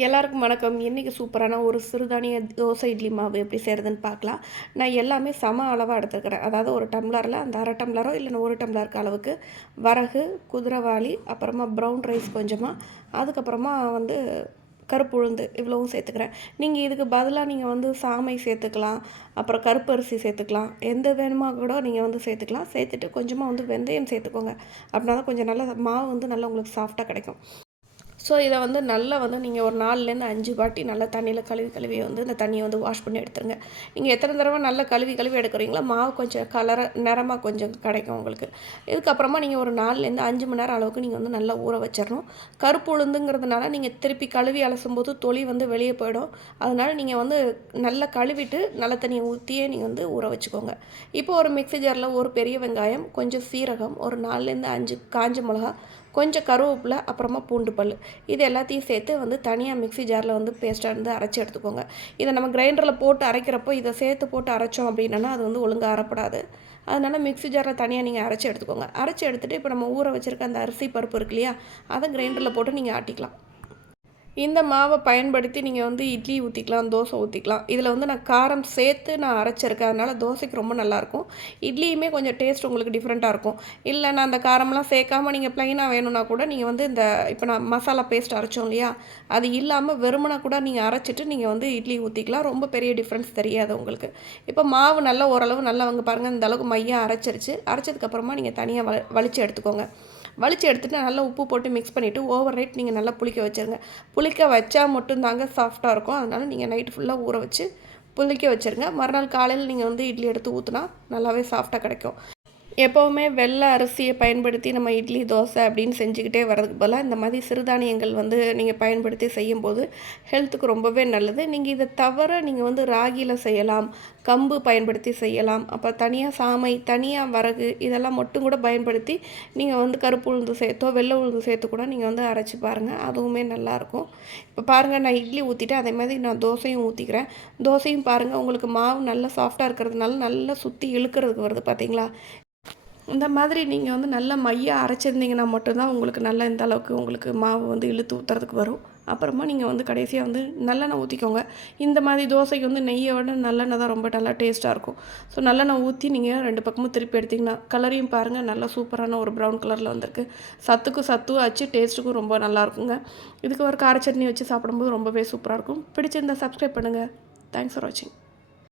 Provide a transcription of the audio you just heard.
எல்லாருக்கும் வணக்கம். இன்றைக்கி சூப்பரான ஒரு சிறுதானிய தோசை இட்லி மாவு எப்படி செய்கிறதுன்னு பார்க்கலாம். நான் எல்லாமே சம அளவாக எடுத்துக்கிறேன் அதாவது ஒரு டம்ளரில் அந்த அரை டம்ளரோ இல்லைன்னா ஒரு டம்ளருக்கு அளவுக்கு வரகு குதிரைவாளி அப்புறமா ப்ரௌன் ரைஸ் கொஞ்சமாக அதுக்கப்புறமா வந்து கருப்பு உளுந்து இவ்வளவும் சேர்த்துக்கிறேன். நீங்கள் இதுக்கு பதிலாக நீங்கள் வந்து சாமை சேர்த்துக்கலாம் அப்புறம் கருப்பு அரிசி சேர்த்துக்கலாம். எந்த வேணுமா கூட நீங்கள் வந்து சேர்த்துக்கலாம். சேர்த்துட்டு கொஞ்சமாக வந்து வெந்தயம் சேர்த்துக்கோங்க. அப்படின்னா தான் கொஞ்சம் நல்லா மாவு வந்து நல்லா உங்களுக்கு சாஃப்டாக கிடைக்கும். ஸோ இதை வந்து நல்லா வந்து நீங்கள் ஒரு நாலுலேருந்து அஞ்சு பாட்டி நல்லா தண்ணியில் கழுவி கழுவி வந்து இந்த தண்ணியை வந்து வாஷ் பண்ணி எடுத்துருங்க. நீங்கள் எத்தனை தடவை நல்லா கழுவி கழுவி எடுக்கிறீங்களோ மாவு கொஞ்சம் கலராக நிறமாக கொஞ்சம் கிடைக்கும் உங்களுக்கு. இதுக்கப்புறமா நீங்கள் ஒரு நாலுலேருந்து அஞ்சு மணி நேரம் அளவுக்கு நீங்கள் வந்து நல்லா ஊற வச்சிடணும் கருப்பு உளுந்துங்கிறதுனால நீங்கள் திருப்பி கழுவி அலசும்போது தொளி வந்து வெளியே போயிடும். அதனால் நீங்கள் வந்து நல்லா கழுவிட்டு நல்ல தண்ணியை ஊற்றியே நீங்கள் வந்து ஊற வச்சுக்கோங்க. இப்போ ஒரு மிக்சி ஜாரில் ஒரு பெரிய வெங்காயம் கொஞ்சம் சீரகம் ஒரு நாலுலேருந்து அஞ்சு காஞ்ச மிளகா கொஞ்சம் கருவேப்பிலை அப்புறமா பூண்டு பல் இது எல்லாத்தையும் சேர்த்து வந்து தனியாக மிக்ஸி ஜாரில் வந்து பேஸ்ட்டாக இருந்து அரைச்சி எடுத்துக்கோங்க. இதை நம்ம கிரைண்டரில் போட்டு அரைக்கிறப்போ இதை சேர்த்து போட்டு அரைச்சோம் அப்படின்னா அது வந்து ஒழுங்காக அரைப்படாது அதனால் மிக்ஸி ஜாரில் தனியாக நீங்கள் அரைச்சி எடுத்துக்கோங்க. அரைச்சி எடுத்துகிட்டு இப்போ நம்ம ஊற வச்சுருக்க அந்த அரிசி பருப்பு இருக்கு இல்லையா அதை கிரைண்டரில் போட்டு நீங்கள் ஆட்டிக்கலாம். இந்த மாவை பயன்படுத்தி நீங்கள் வந்து இட்லி ஊற்றிக்கலாம் தோசை ஊற்றிக்கலாம் இதில் வந்து நான் காரம் சேர்த்து நான் அரைச்சிருக்கேன். அதனால் தோசைக்கு ரொம்ப நல்லாயிருக்கும் இட்லியுமே கொஞ்சம் டேஸ்ட் உங்களுக்கு டிஃப்ரெண்ட்டாக இருக்கும். இல்லை நான் அந்த காரம்லாம் சேர்க்காமல் நீங்கள் ப்ளைனாக வேணும்னா கூட நீங்கள் வந்து இந்த இப்போ நான் மசாலா பேஸ்ட் அரைச்சோம் இல்லையா? அது இல்லாமல் வெறுமனா கூட நீங்கள் அரைச்சிட்டு நீங்கள் வந்து இட்லி ஊற்றிக்கலாம் ரொம்ப பெரிய டிஃப்ரென்ஸ் தெரியாது உங்களுக்கு. இப்போ மாவு நல்லா ஓரளவு நல்லா வந்து பாருங்கள் இந்த அளவுக்கு மையாக அரைச்சிருச்சு. அரைச்சதுக்கப்புறமா நீங்கள் தனியாக வ வலிச்சு எடுத்துக்கோங்க. வலித்து எடுத்துகிட்டு நல்லா உப்பு போட்டு மிக்ஸ் பண்ணிவிட்டு ஓவர் நைட் நீங்கள் நல்லா புளிக்க வச்சுருங்க. புளிக்க வச்சா மட்டும்தாங்க சாஃப்டாக இருக்கும். அதனால் நீங்கள் நைட்டு ஃபுல்லாக ஊற வச்சு புளிக்க வச்சுருங்க. மறுநாள் காலையில் நீங்கள் வந்து இட்லி எடுத்து ஊற்றினா நல்லாவே சாஃப்டாக கிடைக்கும். எப்போவுமே வெள்ளை அரிசியை பயன்படுத்தி நம்ம இட்லி தோசை அப்படின்னு செஞ்சுக்கிட்டே வரதுக்கு பதிலாக இந்த மாதிரி சிறுதானியங்கள் வந்து நீங்கள் பயன்படுத்தி செய்யும்போது ஹெல்த்துக்கு ரொம்பவே நல்லது. நீங்கள் இதை தவிர நீங்கள் வந்து ராகியில் செய்யலாம் கம்பு பயன்படுத்தி செய்யலாம் அப்போ தனியாக சாமை தனியாக வரகு இதெல்லாம் மட்டும் கூட பயன்படுத்தி நீங்கள் வந்து கருப்பு உளுந்து சேர்த்தோ வெள்ளை உளுந்து சேர்த்து கூட நீங்கள் வந்து அரைச்சி பாருங்கள் அதுவுமே நல்லாயிருக்கும் இப்போ பாருங்கள் நான் இட்லி ஊற்றிட்டு அதே மாதிரி நான் தோசையும் ஊற்றிக்கிறேன் தோசையும் பாருங்கள் உங்களுக்கு மாவு நல்லா சாஃப்டாக இருக்கிறதுனால நல்லா சுற்றி இழுக்கிறதுக்கு வருது பார்த்தீங்களா இந்த மாதிரி நீங்கள் வந்து நல்ல மையாக அரைச்சிருந்தீங்கன்னா மட்டும்தான் உங்களுக்கு நல்லா இந்த அளவுக்கு உங்களுக்கு மாவு வந்து இழுத்து ஊற்றுறதுக்கு வரும். அப்புறமா நீங்கள் வந்து கடைசியாக வந்து நல்லெண்ணெய் ஊற்றிக்கோங்க இந்த மாதிரி தோசைக்கு வந்து நெய்யை விட நல்லெண்ணெய் தான் ரொம்ப நல்லா டேஸ்ட்டாக இருக்கும். ஸோ நல்லெண்ணெய் ஊற்றி நீங்கள் ரெண்டு பக்கமும் திருப்பி எடுத்திங்கன்னா கலரையும் பாருங்கள் நல்லா சூப்பரான ஒரு ப்ரௌன் கலரில் வந்திருக்கு. சத்துக்கும் சத்தும் ஆச்சு டேஸ்ட்டுக்கும் ரொம்ப நல்லாயிருக்குங்க இதுக்கு ஒரு கார சட்னி வச்சு சாப்பிடும்போது ரொம்பவே சூப்பராக இருக்கும். பிடிச்சிருந்தா சப்ஸ்கிரைப் பண்ணுங்கள் தேங்க்ஸ் ஃபார் வாட்சிங்